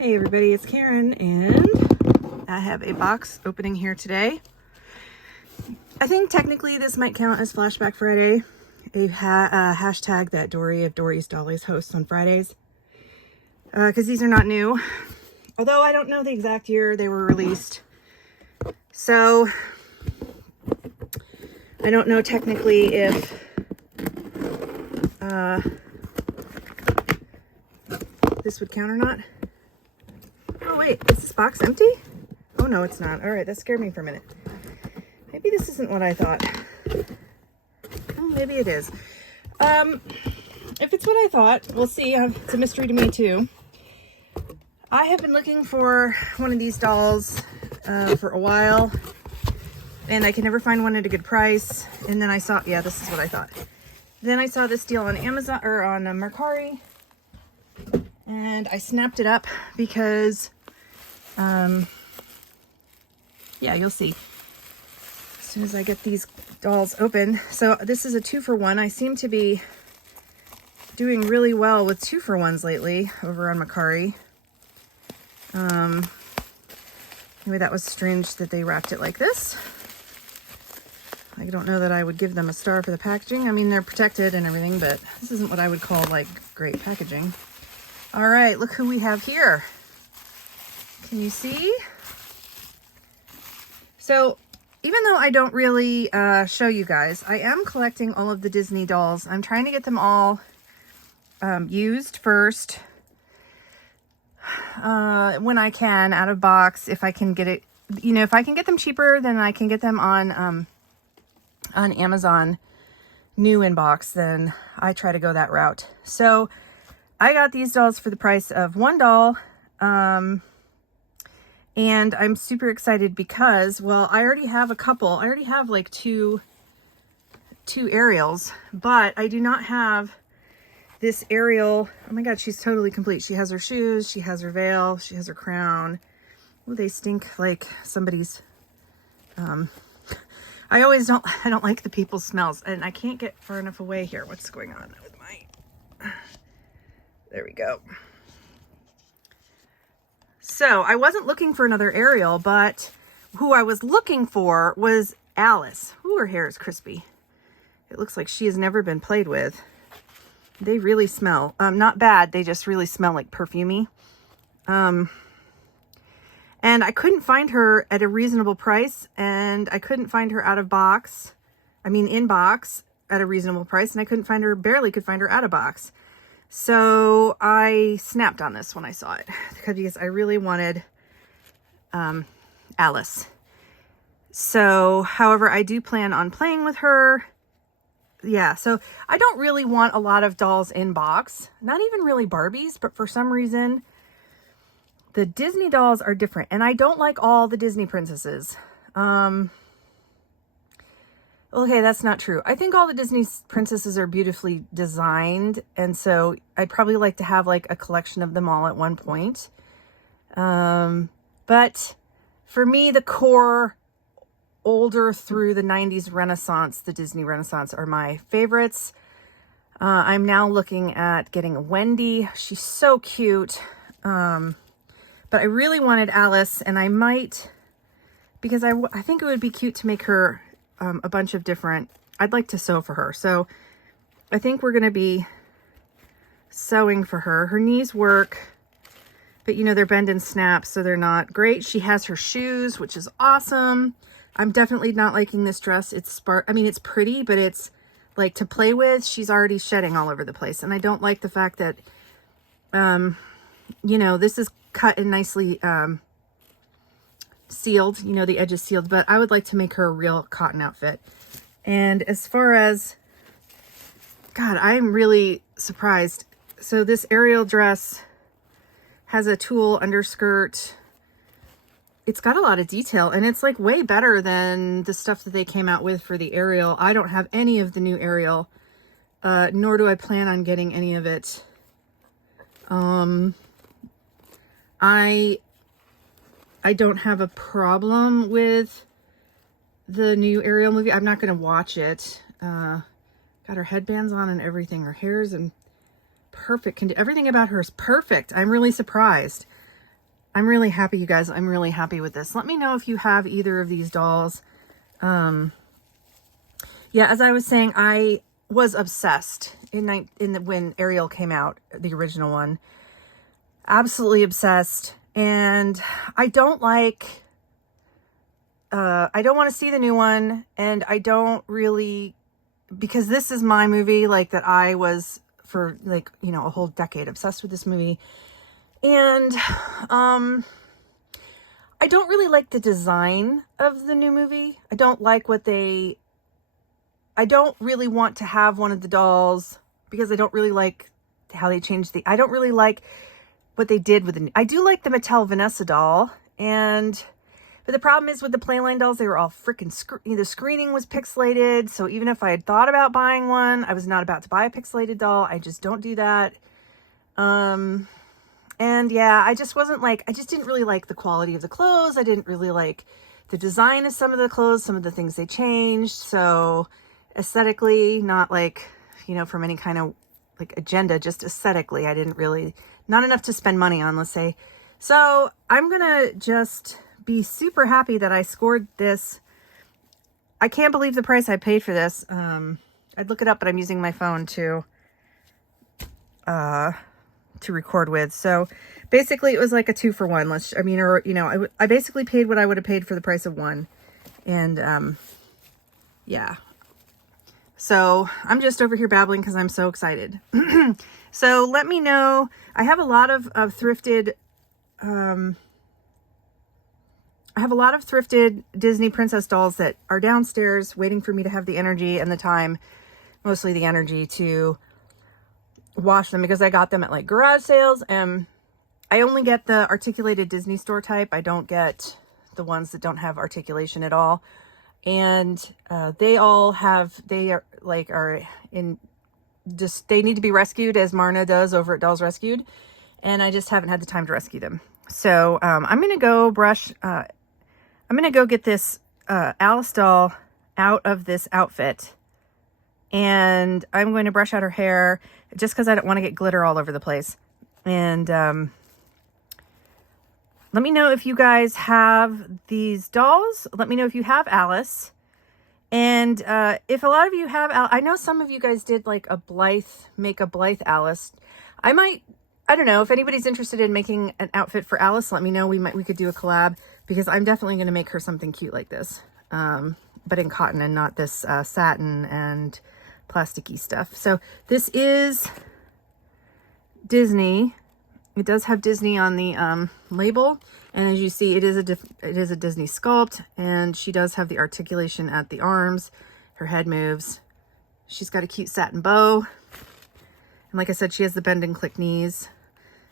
Hey everybody, it's Karen, and I have a box opening here today. I think technically this might count as Flashback Friday, a hashtag that Dory of Dory's Dollies hosts on Fridays, because these are not new, although I don't know the exact year they were released. So I don't know technically if this would count or not. Oh wait, is this box empty? Oh no, it's not. All right, that scared me for a minute. Maybe this isn't what I thought. Oh, maybe it is. If it's what I thought, we'll see. It's a mystery to me too. I have been looking for one of these dolls for a while, and I can never find one at a good price. And then I saw, yeah, this is what I thought. Then I saw this deal on Amazon or on Mercari, and I snapped it up because, yeah, you'll see as soon as I get these dolls open. So this is a 2-for-1. I seem to be doing really well with 2-for-1s lately over on Mercari. Anyway, that was strange that they wrapped it like this. I don't know that I would give them a star for the packaging. I mean, they're protected and everything, but this isn't what I would call like great packaging. All right, look who we have here. Can you see? So even though I don't really show you guys, I am collecting all of the Disney dolls. I'm trying to get them all used first when I can, out of box, if I can get it. You know, if I can get them cheaper, then I can get them on Amazon new in box, then I try to go that route. So I got these dolls for the price of one doll. And I'm super excited because, well, I already have a couple. I already have like two Ariels, but I do not have this Ariel. Oh my God, she's totally complete. She has her shoes, she has her veil, she has her crown. Oh, they stink like somebody's, I don't like the people's smells, and I can't get far enough away here. What's going on with my, there we go. So I wasn't looking for another Ariel, but who I was looking for was Alice. Ooh, her hair is crispy. It looks like she has never been played with. They really smell, not bad. They just really smell like perfumey. And I couldn't find her at a reasonable price, and I couldn't find her out of box. I mean, in box at a reasonable price, and I couldn't find her, barely could find her out of box. So I snapped on this when I saw it because I really wanted Alice. So, however, I do plan on playing with her. Yeah, so I don't really want a lot of dolls in box, not even really Barbies, but for some reason the Disney dolls are different, and I don't like all the Disney princesses. Okay, that's not true. I think all the Disney princesses are beautifully designed, and so I'd probably like to have like a collection of them all at one point. But for me, the core older through the 90s Renaissance, the Disney Renaissance, are my favorites. I'm now looking at getting a Wendy. She's so cute. But I really wanted Alice, and I might, because I think it would be cute to make her a bunch of different, I'd like to sew for her. So I think we're going to be sewing for her. Her knees work, but you know, they're bend and snap, so they're not great. She has her shoes, which is awesome. I'm definitely not liking this dress. It's I mean, it's pretty, but it's like to play with. She's already shedding all over the place. And I don't like the fact that, you know, this is cut and nicely, sealed, you know, the edge is sealed, but I would like to make her a real cotton outfit. And as far as, God, I'm really surprised. So this Ariel dress has a tulle underskirt. It's got a lot of detail, and it's like way better than the stuff that they came out with for the Ariel. I don't have any of the new Ariel, nor do I plan on getting any of it. I don't have a problem with the new Ariel movie. I'm not going to watch it. Got her headbands on and everything. Her hair's in perfect condition. Everything about her is perfect. I'm really surprised. I'm really happy, you guys. I'm really happy with this. Let me know if you have either of these dolls. Yeah, as I was saying, I was obsessed when Ariel came out, the original one. Absolutely obsessed. And I don't want to see the new one. And I don't really, because this is my movie, like, that I was for, like, you know, a whole decade obsessed with this movie. And I don't really like the design of the new movie. I don't like I don't really want to have one of the dolls because I don't really like how they changed I don't really like what they did with I do like the Mattel Vanessa doll, but the problem is with the Playline dolls, they were all freaking, the screening was pixelated. So even if I had thought about buying one, I was not about to buy a pixelated doll. I just don't do that. And yeah, I just didn't really like the quality of the clothes. I didn't really like the design of some of the clothes, some of the things they changed. So aesthetically, not like, you know, from any kind of like agenda, just aesthetically, I didn't really, not enough to spend money on, let's say. So I'm going to just be super happy that I scored this. I can't believe the price I paid for this. I'd look it up, but I'm using my phone to record with. So basically it was like a 2-for-1. I basically paid what I would have paid for the price of one. And, yeah. So I'm just over here babbling because I'm so excited. So let me know. I have a lot of thrifted, Disney princess dolls that are downstairs waiting for me to have the energy and the time, mostly the energy, to wash them, because I got them at like garage sales, and I only get the articulated Disney store type. I don't get the ones that don't have articulation at all. And they need to be rescued, as Marna does over at Dolls Rescued, and I just haven't had the time to rescue them. So I'm gonna go get this Alice doll out of this outfit, and I'm going to brush out her hair just because I don't want to get glitter all over the place. And let me know if you guys have these dolls. Let me know if you have Alice. And if a lot of you have, I know some of you guys did like make a Blythe Alice. I don't know, if anybody's interested in making an outfit for Alice, let me know. We could do a collab, because I'm definitely going to make her something cute like this. But in cotton and not this satin and plasticky stuff. So this is Disney. It does have Disney on the label, and as you see, it is a Disney sculpt, and she does have the articulation at the arms. Her head moves. She's got a cute satin bow, and like I said, she has the bend and click knees.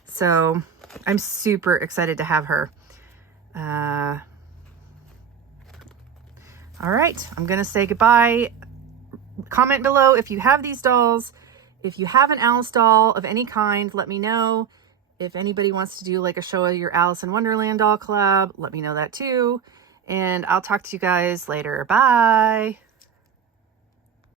So I'm super excited to have her. All right, I'm gonna say goodbye. Comment below if you have these dolls. If you have an Alice doll of any kind, let me know. If anybody wants to do like a show of your Alice in Wonderland doll collab, let me know that too. And I'll talk to you guys later. Bye.